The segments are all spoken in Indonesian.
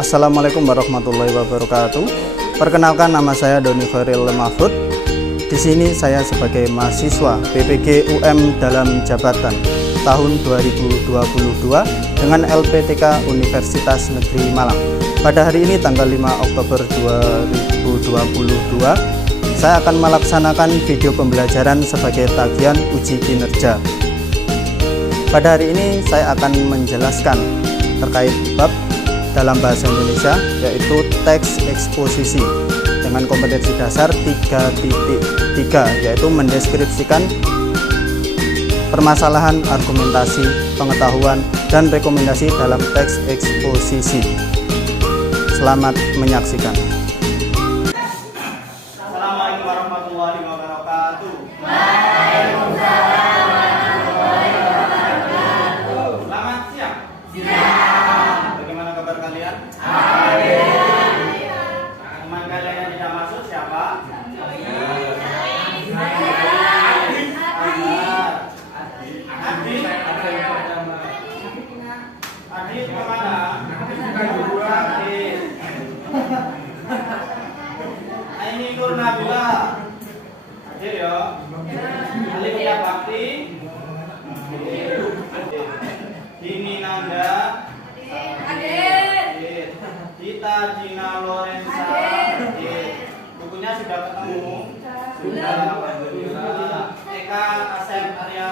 Assalamualaikum warahmatullahi wabarakatuh. Perkenalkan, nama saya Doni Khairil Mahfud. Di sini saya sebagai mahasiswa PPG UM dalam jabatan tahun 2022 dengan LPTK Universitas Negeri Malang. Pada hari ini tanggal 5 Oktober 2022, saya akan melaksanakan video pembelajaran sebagai tagihan uji kinerja. Pada hari ini saya akan menjelaskan terkait bab dalam bahasa Indonesia, yaitu teks eksposisi dengan kompetensi dasar 3.3, yaitu mendeskripsikan permasalahan, argumentasi, pengetahuan, dan rekomendasi dalam teks eksposisi. Selamat menyaksikan. Assalamualaikum warahmatullahi wabarakatuh. Selamat siang. Bagaimana kabar kalian? Teman kalian yang tidak masuk siapa? Adit kemana? Adit. Ini Nur Nabila. Hadir ya. Alif ya Bakti. Dini Nanda. Hadir. Dita Dina Lorenza. Hadir. Bukunya sudah ketemu? Sudah. Alhamdulillah. Eka Asep Arya.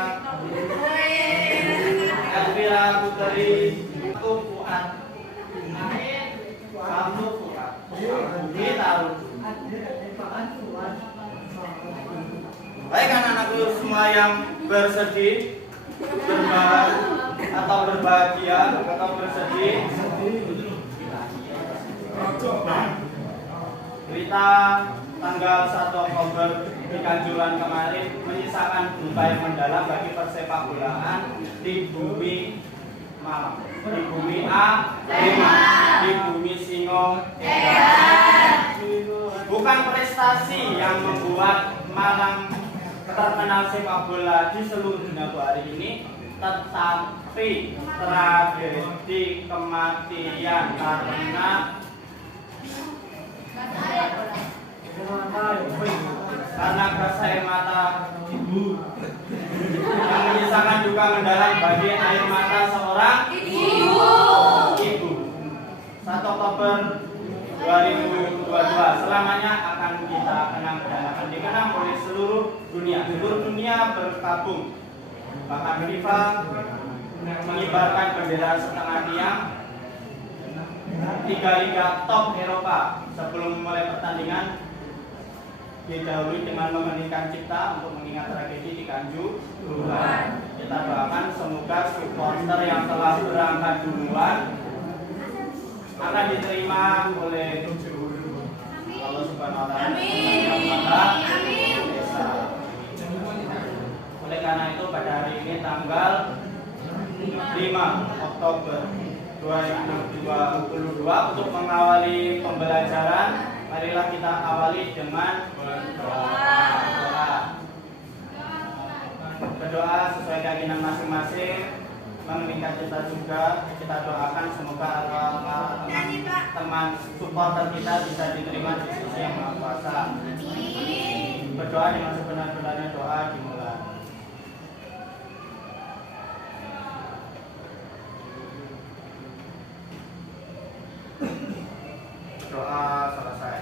Elvira Putri. Fuad. Kamu Fuad. Bumi tahu. Baik anak-anakku semua yang bersedih, atau berbahagia atau bersedih. Berita tanggal 1 Oktober di Kanjuruhan kemarin menyisakan duka yang mendalam bagi persepak bolaan di bumi Malang, di bumi A5, di bumi Singo. Bukan prestasi yang membuat Malang terkenal sepak bola di seluruh dunia hari ini, tetapi tragedi kematian karena gas air mata ibu yang menyisakan duka mendalam bagi air mata seorang ibu. 1 Oktober 2022 selamanya akan kita kenang dan akan dikenang oleh seluruh dunia berkabung. Bahkan FIFA mengibarkan bendera setengah tiang 3 liga top Eropa sebelum mulai pertandingan didahului dengan memeningkan cipta untuk mengingat tragedi di Kanjuruhan. Kita doakan semoga supporter yang telah berangkat duluan akan diterima oleh Allah Subhanahu wa Ta'ala. Oleh karena itu pada hari ini tanggal 5 Oktober 2022 untuk mengawali pembelajaran, marilah kita awali dengan berdoa sesuai keinginan masing-masing. Mengingat kita juga, kita doakan semoga teman supporter kita bisa diterima di sisi yang Maha Kuasa. Berdoa dengan sebenar-benarnya, doa dimulai. Doa selesai.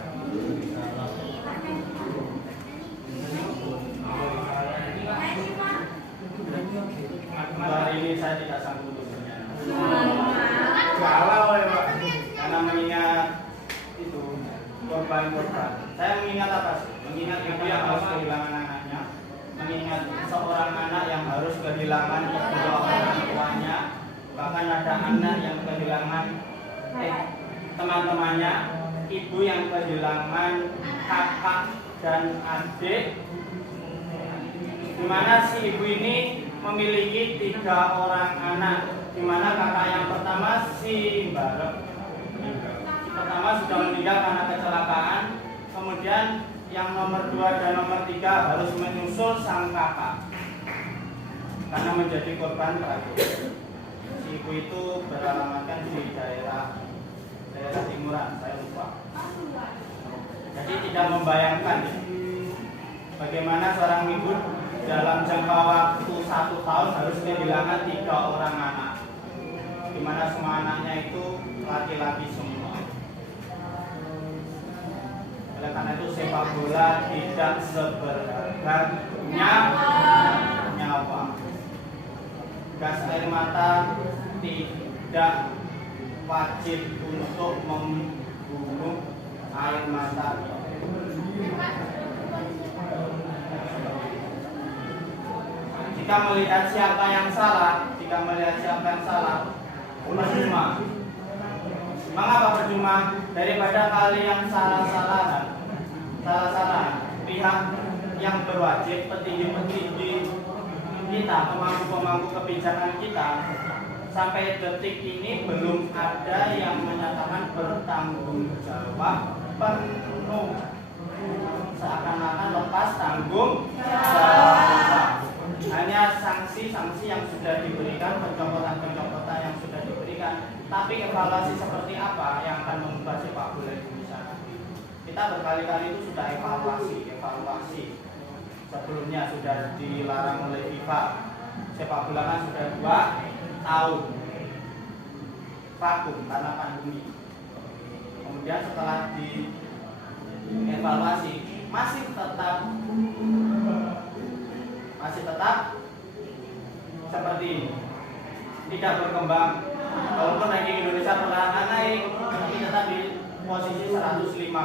Hari ini saya tidak sanggup untuk bernyanyi. Galau ya Pak. Karena mengingat itu korban-korban. Saya mengingat apa sih? Mengingat ibu yang harus kehilangan anaknya, mengingat seorang anak yang harus kehilangan kedua orang tuanya, bahkan ada anak yang kehilangan teman-temannya, ibu yang kehilangan kakak dan adik, di mana si ibu ini memiliki 3 orang anak, di mana kakak yang pertama si Barep pertama sudah meninggal karena kecelakaan, kemudian yang nomor 2 dan nomor 3 harus menyusul sang kakak karena menjadi korban tragedi. Si ibu itu beralamatkan di daerah membayangkan bagaimana seorang ibu dalam jangka waktu 1 tahun harus kehilangan 3 orang anak, di mana semua anaknya itu laki-laki semua. Oleh karena itu sepak bola tidak seberharga nyawa. Gas air mata tidak wajib untuk membunuh air mata. Jika melihat siapa yang salah, percuma. Mengapa percuma? Daripada kalian salah-salahan pihak yang berwajib, petinggi-petinggi kita, pemangku-pemangku kebijakan kita, sampai detik ini belum ada yang menyatakan bertanggung jawab penuh, seakan-akan lepas tanggung jawab. Hanya sanksi-sanksi yang sudah diberikan, pencopotan-pencopotan yang sudah diberikan, tapi evaluasi seperti apa yang akan mengubah sepak bola Indonesia nanti? Kita berkali-kali itu sudah evaluasi. Sebelumnya sudah dilarang oleh FIFA. Sepak bola kan sudah 2 tahun vakum karena pandemi. Kemudian setelah dievaluasi masih tetap seperti ini, tidak berkembang. Walaupun ranking Indonesia perlahan naik, tapi tetap di posisi 155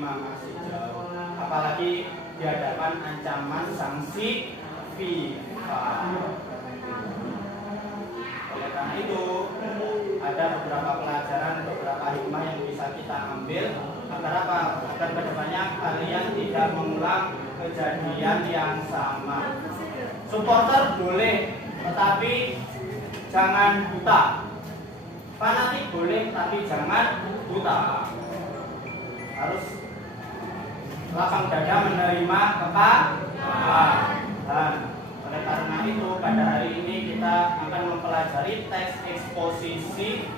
masih jauh. Apalagi dihadapkan ancaman sanksi FIFA. Oleh karena itu, ada beberapa pelajaran, beberapa hikmah yang bisa kita ambil agar apa? Agar kedepannya kalian tidak mengulang kejadian yang sama. Supporter boleh, tetapi jangan buta. Fanatik boleh, tapi jangan buta. Harus lapang dada menerima kekalahan. Oleh karena itu, pada hari ini kita akan mempelajari teks eksposisi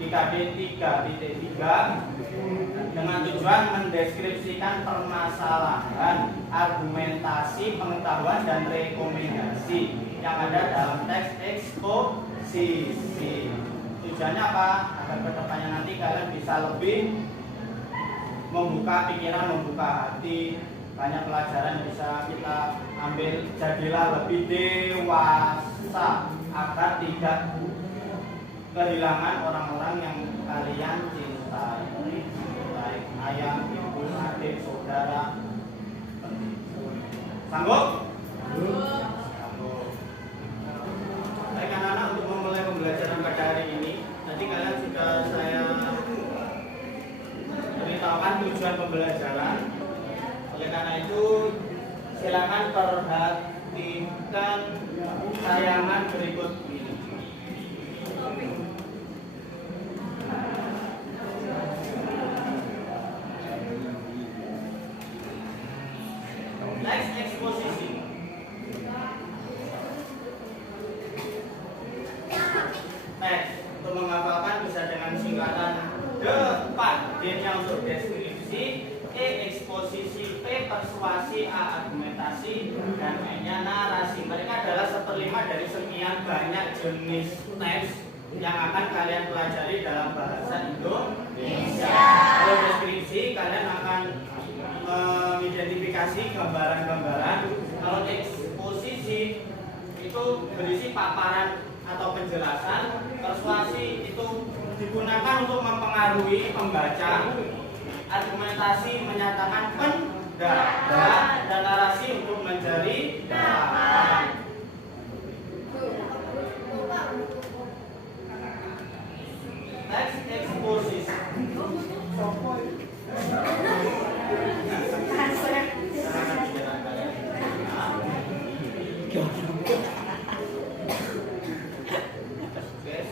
di KD 3.3 dengan tujuan mendeskripsikan permasalahan, argumentasi, pengetahuan, dan rekomendasi yang ada dalam teks eksposisi. Tujuannya apa? Agar kedepannya nanti kalian bisa lebih membuka pikiran, membuka hati, banyak pelajaran yang bisa kita ambil. Jadilah lebih dewasa agar tidak kehilangan orang-orang yang kalian cintai, baik ayah, ibu, adik, saudara. Sanggup? Sanggup. Baik anak-anak, untuk memulai pembelajaran pada hari ini, tadi kalian sudah saya beritahukan tujuan pembelajaran. Oleh karena itu, silakan perhatikan tayangan berikut ini. Next eksposisi. Untuk menghafalkan bisa dengan singkatan depan. D-nya untuk deskripsi, E eksposisi, P persuasi, A argumentasi, dan E-nya narasi. Mereka adalah 1/5 dari sekian banyak jenis teks yang akan kalian pelajari dalam bahasa Indonesia. Kalau deskripsi, kalian akan mengidentifikasi gambaran-gambaran. Kalau eksposisi itu berisi paparan atau penjelasan. Persuasi itu digunakan untuk mempengaruhi pembaca. Argumentasi menyatakan pendapat, dan narasi untuk mencari data. Teks eksposisi.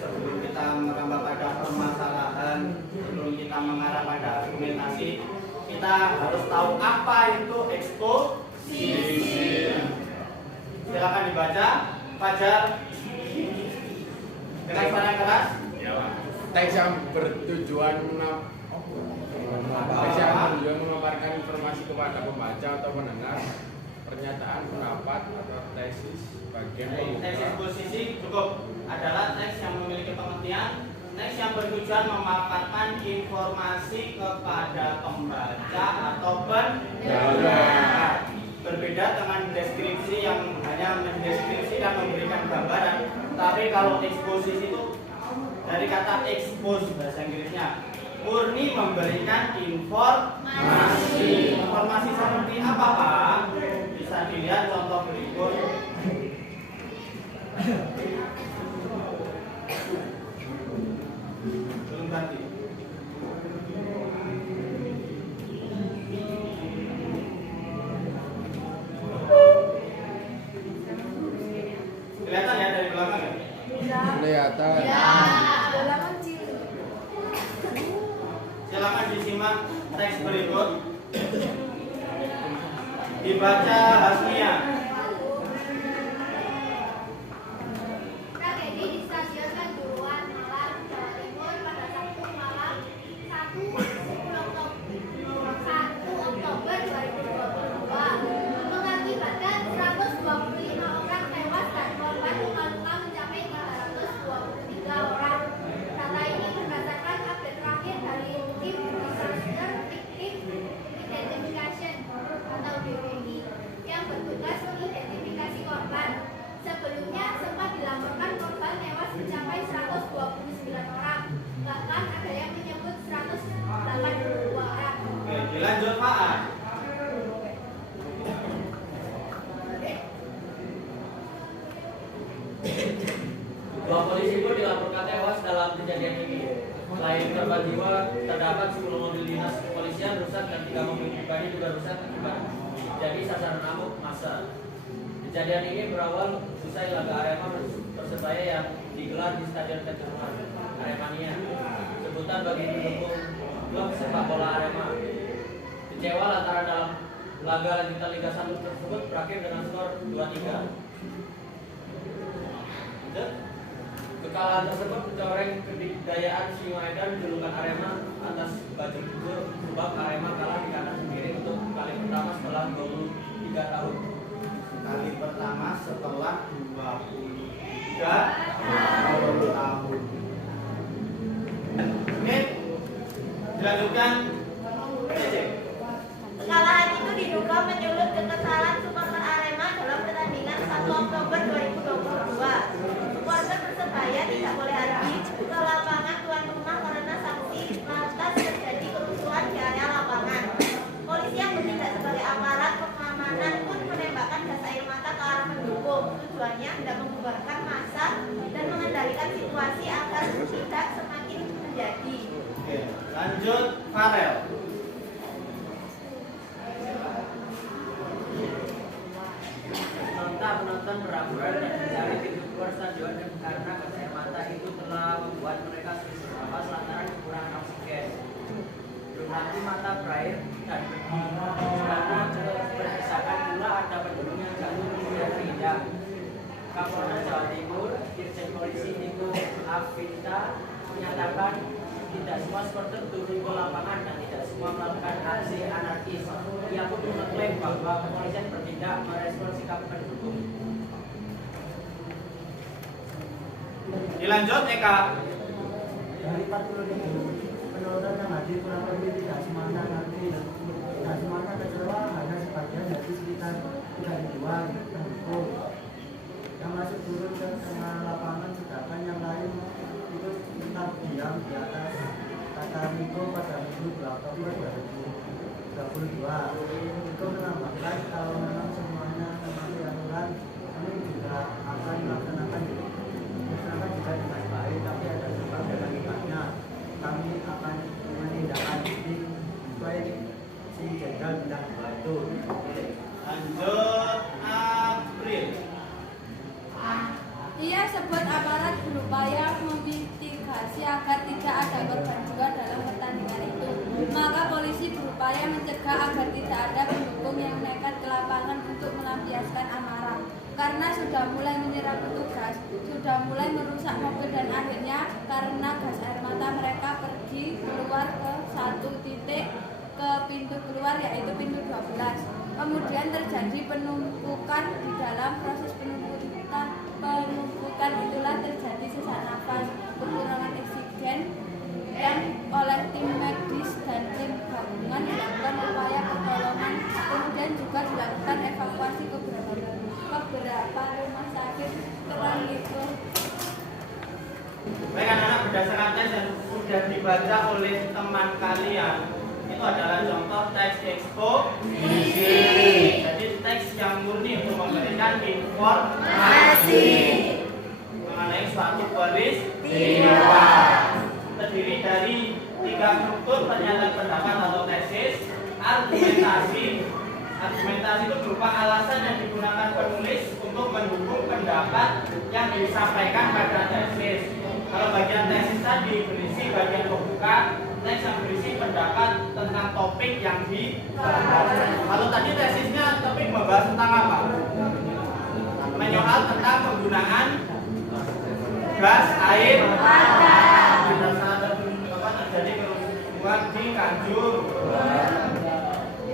Sebelum kita merambah pada permasalahan, sebelum kita mengarah pada argumentasi, kita harus tahu apa itu eksposisi. Silakan dibaca, Fajar. Dengan suara keras. Teks yang bertujuan Persiapan juga memaparkan informasi kepada pembaca atau pendengar, pernyataan, pendapat, atau tesis bagian Teks pembuka. eksposisi cukup adalah teks yang memiliki pengertian, teks yang bertujuan memaparkan informasi kepada pembaca atau pendengar. Berbeda dengan deskripsi yang hanya mendeskripsi dan memberikan gambaran. Tapi kalau eksposisi itu dari kata expose bahasa Inggrisnya, murni memberikan informasi. Informasi seperti apa, Pak? Bisa dilihat contoh berikut. Belum ganti. Kelihatan ya dari belakang ya? Kelihatan. Silakan disimak teks berikut. Dibaca Hasmia. Tragedi di Stasiun Kanjuruhan, Malang, Jawa Timur pada Sabtu malam 1 Oktober 2022 mengakibatkan 125 orang tewas dan korban luka-luka mencapai 323 orang. Data ini berdasarkan update terakhir dari tim Disaster Victim Identification atau DVI yang bertugas mengidentifikasi korban. Sebelumnya sempat dilaporkan korban tewas mencapai 129 orang, bahkan ada yang menyebut 182 orang. Oke, dilanjut Pak. Dua polisi pun dilaporkan tewas dalam kejadian ini. Selain korban jiwa, terdapat 10 mobil dinas kepolisian rusak dan 3 mobil pribadi juga rusak akibat jadi sasaran amuk massa. Kejadian ini berawal usai laga Arema Persebaya yang digelar di Stadion Kanjuruhan, Aremania, sebutan bagi pendukung klub sepak bola Arema. Kecewa lantaran dalam laga lanjutan Liga 1 tersebut berakhir dengan skor 2-3. Kekalahan tersebut mencoreng kedikdayaan Singoedan julukan Arema atas baju gugur sebab Arema kalah di kandang sendiri untuk kali pertama setelah 23 tahun. Kali pertama setelah 23 tahun. Oke, dilanjutkan. Kekalahan itu diduga menyulut kekesalan supporter Arema dalam pertandingan 1 Oktober 2022. Supporter Persebaya tidak boleh lagi ke lapangan tuan rumah karena saksi lantas terjadi kerusuhan di area lapangan. Polisi yang bertindak sebagai aparat pengamanan pun menembakkan gas air mata ke arah pendukung. Tujuannya hendak membubarkan massa dan mengendalikan situasi agar tidak semakin menjadi. Oke, lanjut Farel. Penonton berhamburan dan mencari pintu keluar stadion karena gas air mata itu telah membuat mereka sulit bernafas lantaran kekurangan oksigen. Belum lagi mata berair dan karena berdesakan pula ada penduduk yang jatuh kemudian pindah. Kapolres Jawa Timur, Irjen Polisi Niko Afinta menyatakan tidak semua supporter turun ke lapangan dan tidak semua melakukan aksi anarkis. Ia pun mengklaim bahwa kepolisian bertindak merespon sikap pendukung. Dilanjut Eka. Dari 40.000 penonton yang hadir kurang lebih tidak semuanya nanti tidak semuanya kecewa, hanya sebagian dari sekitar 3.000-an pendukung yang masih turun ke tengah lapangan, sedangkan yang lain itu tetap diam di atas, kata Niko pada Minggu 2 Oktober 2022. Niko menambahkan kalau memang semuanya mematuhi aturan, kami juga akan melaksanakan juga dengan baik, tapi ada sebab dan akibatnya. Kami akan menindaklanjuti sesuai si Jenderal Bintang 2 itu. Lanjut April. Ia sebut aparat berupaya memitigasi agar tidak ada korban jiwa dalam pertandingan itu. Maka polisi berupaya mencegah agar tidak ada pendukung yang nekat ke lapangan untuk melampiaskan amarah. Karena sudah mulai menyerang petugas, sudah mulai merusak mobil dan akhirnya karena gas air mata mereka pergi keluar ke 1 satu titik ke pintu keluar yaitu pintu 12. Kemudian terjadi penumpukan di dalam proses penumpukan itulah terjadi sesak nafas, kekurangan oksigen yang oleh tim medis dan tim gabungan dilakukan upaya pertolongan, kemudian juga dilakukan evakuasi ke beberapa rumah sakit itu. Baik anak-anak, berdasarkan teks yang sudah dibaca oleh teman kalian, itu adalah contoh teks eksposisi. Jadi teks yang murni untuk memberikan informasi mengenai suatu peristiwa. Terdiri dari 3 struktur: pernyataan pendapat atau tesis, argumentasi. Argumentasi itu berupa alasan yang digunakan penulis untuk mendukung pendapat yang disampaikan pada tesis. Kalau bagian tesis tadi berisi bagian pembuka, teks yang berisi pendapat tentang topik yang dibahas. Kalau tadi tesisnya topik membahas tentang apa? Menyoal tentang penggunaan gas air mata. Pada saat terjadi kerusuhan di Kanjur.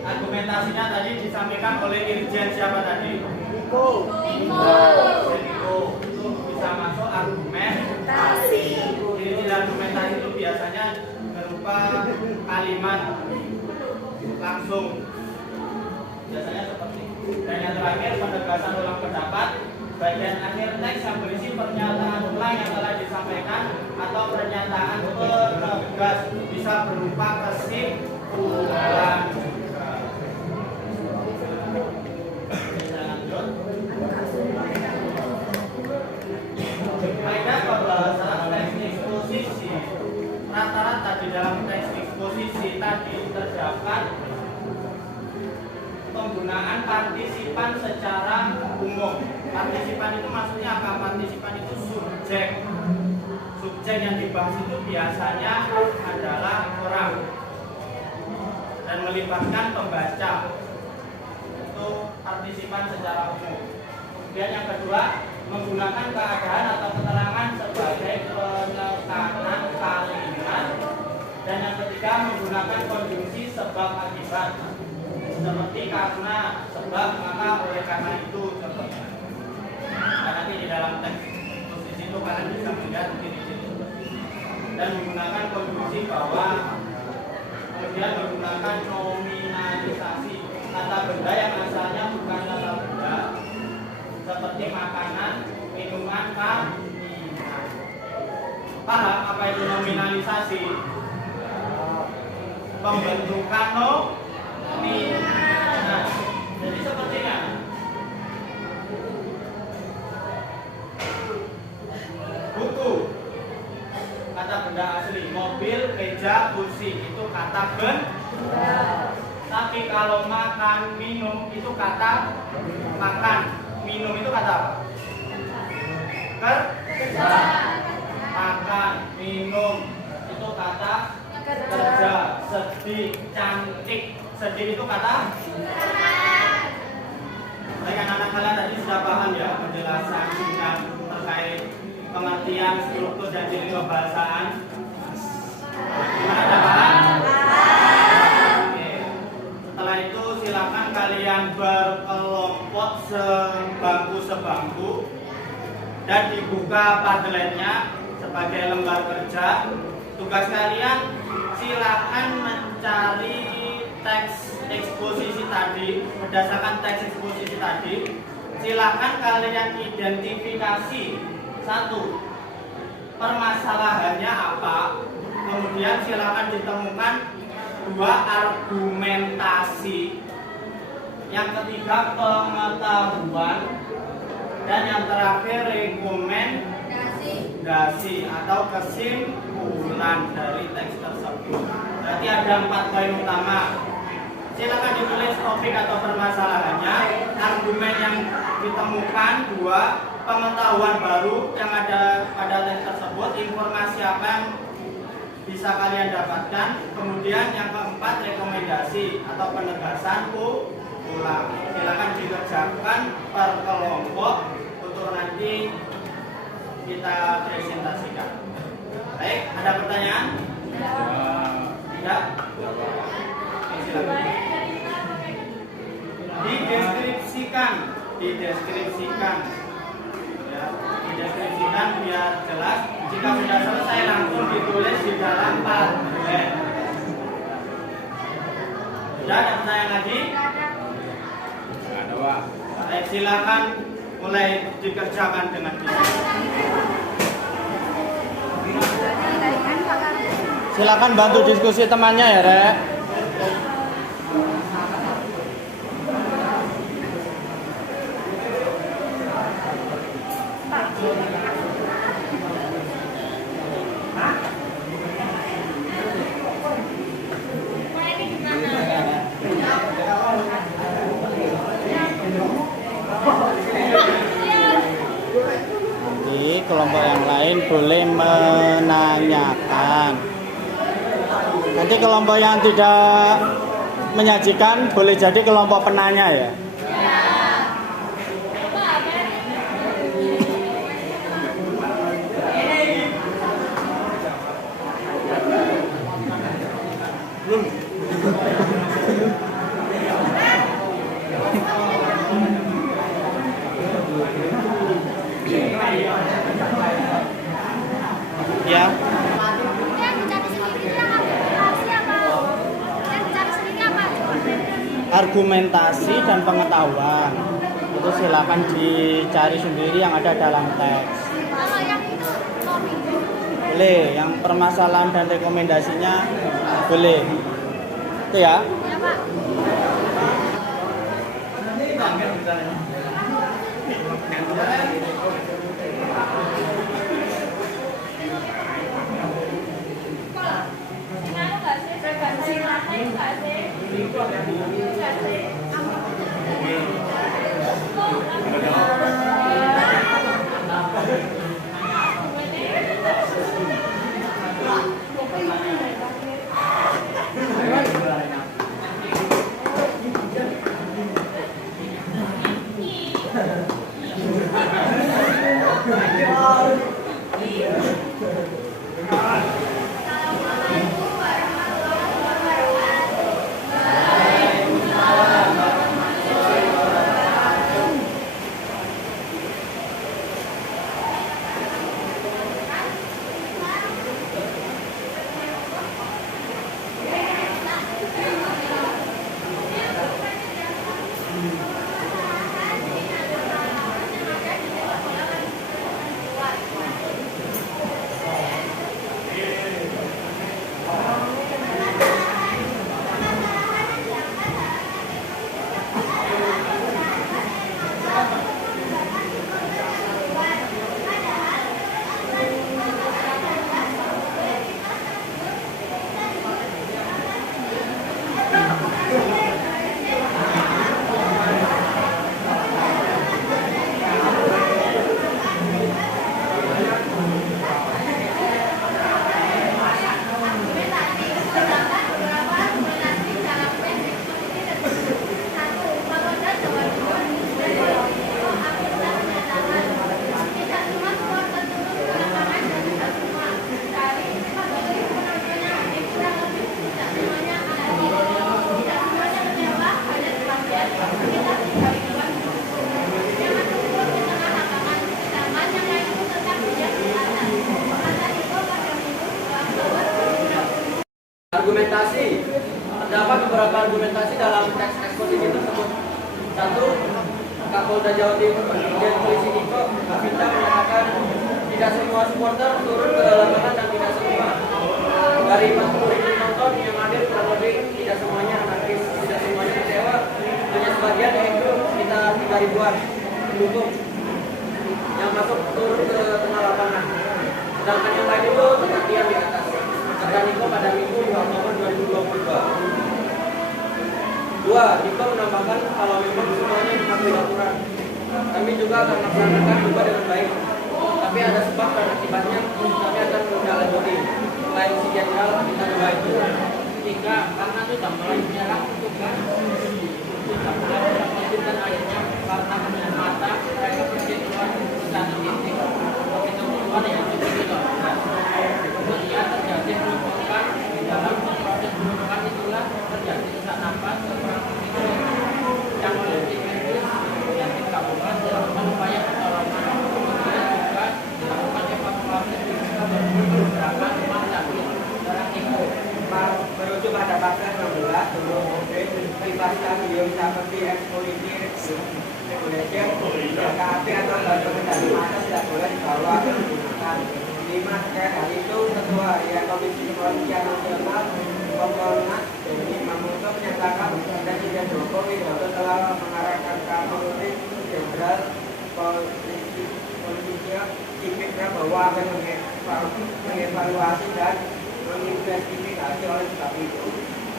Argumentasinya tadi disampaikan oleh Irjen siapa tadi? Niko. Itu bisa masuk argumentasi. Jadi argumentasi itu biasanya berupa kalimat langsung. Biasanya seperti itu. Dan yang terakhir penegasan ulang pendapat. Bagian akhir teks yang berisi pernyataan ulang yang telah disampaikan atau pernyataan penegas, bisa berupa kesimpulan. Kaidah pembahasan teks eksposisi. Rata-rata di dalam teks eksposisi tadi terdapat penggunaan partisipan secara umum. Partisipan itu maksudnya apa? Partisipan itu subjek. Subjek yang dibahas itu biasanya adalah orang dan melibatkan pembaca. Itu partisipan secara umum. Kemudian yang kedua, menggunakan keadaan atau keterangan sebagai penekanan kalimat. Dan yang ketiga, menggunakan konjungsi sebab akibat. Seperti karena, sebab, maka, oleh karena itu contohnya. Nah, nanti di dalam teks posisi itu kalian bisa melihat ciri-ciri seperti ini. Dan menggunakan konjungsi bahwa, kemudian menggunakan nominalisasi kata benda yang asalnya bukan kata benda, seperti makanan, minuman, kaminan. Paham apa itu nominalisasi? Pembentukan nominal. Jadi sepertinya buku, kata benda asli. Mobil, meja, kursi itu kata benda. Tapi kalau makan, minum itu kata makan. Minum itu kata apa? Kerja. Makan, minum itu kata kerja. Sedih, cantik. Sedih itu kata. Baik, anak-anak kalian tadi sudah paham ya penjelasan singkat terkait pengertian struktur dan ciri kebahasaan. Gimana, ada paham? Oke. Setelah itu silakan kalian berkelompok sebangku-sebangku dan dibuka padletnya sebagai lembar kerja. Tugas kalian silakan mencari teks eksposisi tadi. Berdasarkan teks eksposisi tadi, silakan kalian identifikasi satu, permasalahannya apa. Kemudian silakan ditemukan 2, argumentasi. Yang ketiga, pengetahuan. Dan yang terakhir, rekomendasi atau kesimpulan dari teks tersebut. Berarti ada 4 poin utama. Silakan ditulis topik atau permasalahannya, argumen yang ditemukan, 2, pengetahuan baru yang ada pada teks tersebut, informasi apa yang bisa kalian dapatkan. Kemudian yang keempat, rekomendasi atau penegasan ulang. Silakan dikerjakan per kelompok untuk nanti kita presentasikan. Baik, ada pertanyaan? Tidak? dideskripsikan. Ya, dideskripsikan biar jelas. Jika sudah selesai langsung ditulis di dalam tablet. Sudah ada pertanyaan lagi? Ada, Pak. Baik, silakan mulai dikerjakan dengan bisa. Silakan bantu diskusi temannya ya, Rek. Nanti kelompok yang lain boleh menanyakan. Nanti kelompok yang tidak menyajikan boleh jadi kelompok penanya ya. Ya. Argumentasi dan pengetahuan itu silakan dicari sendiri yang ada dalam teks. Boleh, yang permasalahan dan rekomendasinya boleh. Itu ya. Argumentasi. Terdapat beberapa argumentasi dalam teks eksposisi tersebut. 1. Kapolda Jawa Timur Irjen Polisi Niko Kapita menyatakan tidak semua supporter turun ke lapangan dan tidak semua dari 40.000 penonton yang hadir kurang lebih tidak semuanya anarkis, tidak semuanya kecewa, hanya sebagian yaitu sekitar 3.000-an pendukung yang masuk turun ke tengah lapangan. Sedangkan yang lain itu tergantian di atas. Kata Niko pada Minggu 2 Oktober 2022. 2. Niko menambahkan kalau memang semuanya mematuhi aturan, kami juga akan melaksanakan juga dengan baik. Tapi ada sebab dan akibatnya kami akan menindaklanjuti. Selain si jenderal kita coba itu. 3. Karena sudah mulai menyerang petugas, sudah mulai melanjutkan akhirnya karena kemudian mata mereka pergi keluar ke sana titik. Kita keluar yang begitu. Kemudian terjadi penumpukan di dalam proses penumpukan itulah terjadi sesak nafas kekurangan oksigen yang oleh tim medis dan tim gabungan stadion seperti ekspolisi regulation, KAP atau bantuan kendali massa tidak boleh dibawa atau digunakan. 5. Terkait hal itu, Ketua Harian Komisi Kepolisian Nasional Kompolnas Benny Mamoto menyatakan Presiden Joko Widodo telah mengarahkan Kapolri Jenderal Polisi Sigit Prabowo akan mengevaluasi dan menginvestigasi. Oleh sebab itu,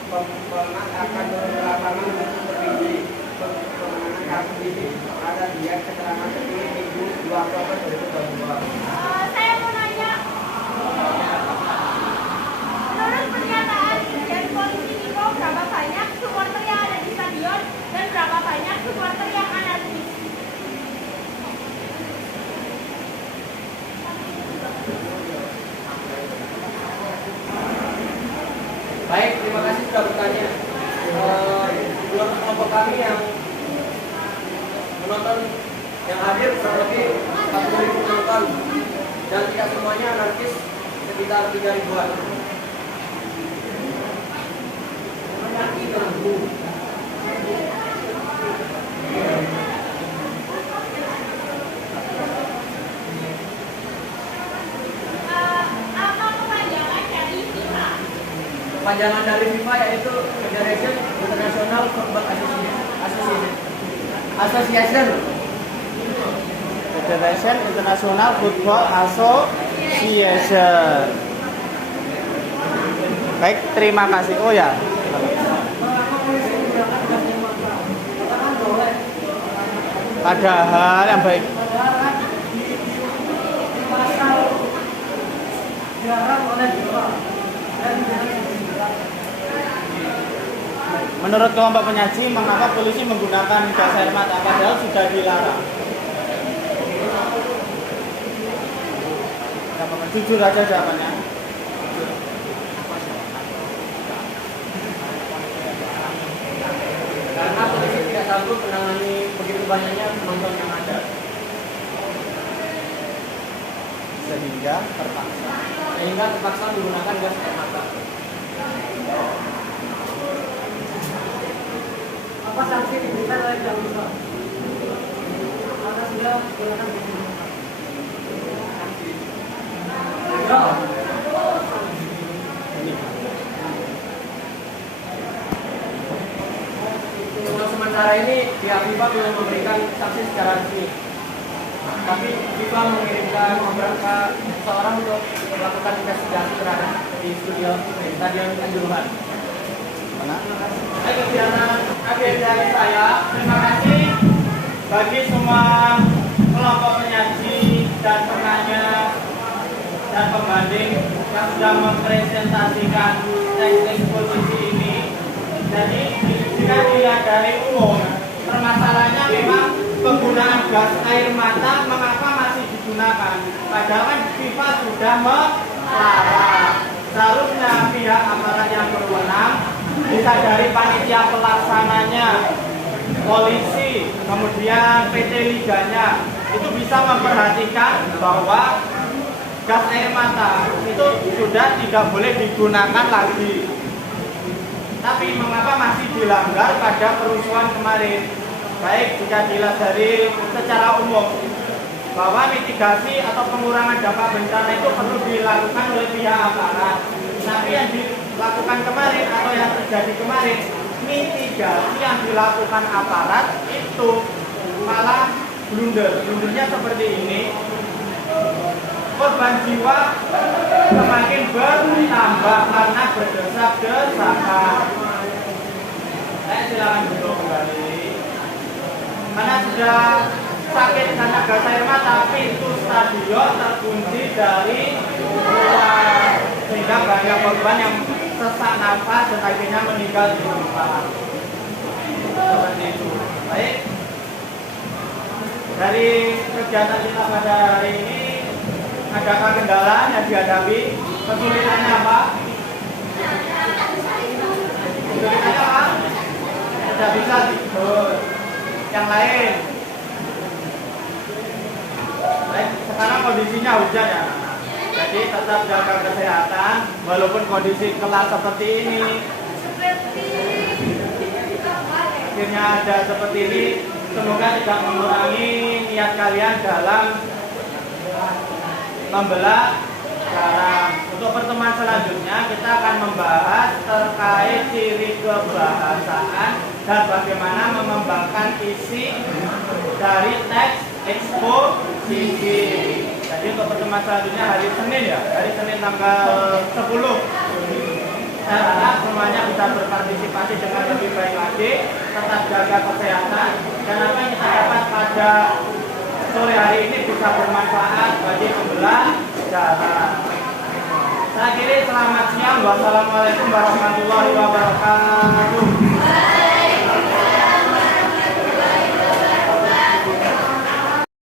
Kompolnas akan turun ke lapangan untuk supervisi penanganan kasus ini. Ada dia keterangan tertulis Minggu 2 Oktober 2022. Saya mau nanya, menurut pernyataan Irjen Polisi Niko, berapa banyak supporter yang ada di stadion dan berapa banyak supporter yang anarkis? Baik, terima kasih sudah bertanya. Menurut kelompok kami yang menonton, yang hadir kurang lebih 40.000 penonton dan tidak semuanya anarkis, sekitar 3.000-an. Apa kepanjangan dari FIFA? Kepanjangan dari FIFA yaitu Federation International Football Association. Federation International Football Association. Baik, terima kasih. Oh ya. Ada hal yang baik. Menurut kelompok penyaji, mengapa polisi menggunakan gas air mata padahal sudah dilarang? Jujur aja jawabannya. Karena polisi tidak sanggup menangani begitu banyaknya penonton yang ada. Sehingga terpaksa menggunakan gas air mata. Apa sanksi diberikan oleh Jaksa? Karena sudah menggunakan Untuk sementara ini pihak FIFA belum memberikan sanksi secara resmi. Tapi FIFA mengirimkan beberapa seorang untuk melakukan investigasi terhadap di stadion Kanjuruhan. Baik, kegiatan akhir dari saya. Terima kasih bagi semua kelompok penyaji dan penanya dan pembanding yang sudah mempresentasikan teks eksposisi ini. Jadi jika dilihat dari umum, permasalahannya memang penggunaan gas air mata mengapa masih digunakan? Padahal kan FIFA sudah melarang. Seharusnya pihak aparat yang berwenang, bisa dari panitia pelaksananya, polisi, kemudian PT Liganya, itu bisa memperhatikan bahwa gas air mata itu sudah tidak boleh digunakan lagi. Tapi mengapa masih dilanggar pada kerusuhan kemarin? Baik jika dilihat dari secara umum bahwa mitigasi atau pengurangan dampak bencana itu perlu dilakukan oleh pihak aparat. Tapi yang dilakukan kemarin atau yang terjadi kemarin, mitigasi yang dilakukan aparat itu malah blunder. Blundernya seperti ini. Korban jiwa semakin bertambah karena berdesak-desakan. Saya silakan duduk kembali. Karena sudah sakit karena gas air mata, pintu stadion terkunci dari luar, sehingga banyak korban yang sesak nafas dan akhirnya meninggal di tempat. Seperti itu. Baik. Dari kegiatan kita pada hari ini, adakah kendala yang dihadapi? Kesulitannya apa? Kesulitannya apa? Tidak bisa tidur. Yang lain. Baik, sekarang kondisinya hujan ya. Jadi tetap jaga kesehatan walaupun kondisi kelas seperti ini. Seperti akhirnya ada seperti ini. Semoga tidak mengurangi niat kalian dalam membelah sekarang. Untuk pertemuan selanjutnya kita akan membahas terkait ciri kebahasaan dan bagaimana mengembangkan isi dari teks eksposisi. Jadi untuk pertemuan selanjutnya hari Senin ya, hari Senin tanggal 10. Saya harap semuanya bisa berpartisipasi dengan lebih baik lagi, tetap jaga kesehatan, dan apa yang kita dapat pada sore hari ini bisa bermanfaat bagi pembelajaran. Saya kira selamat siang. Wassalamualaikum warahmatullahi wabarakatuh.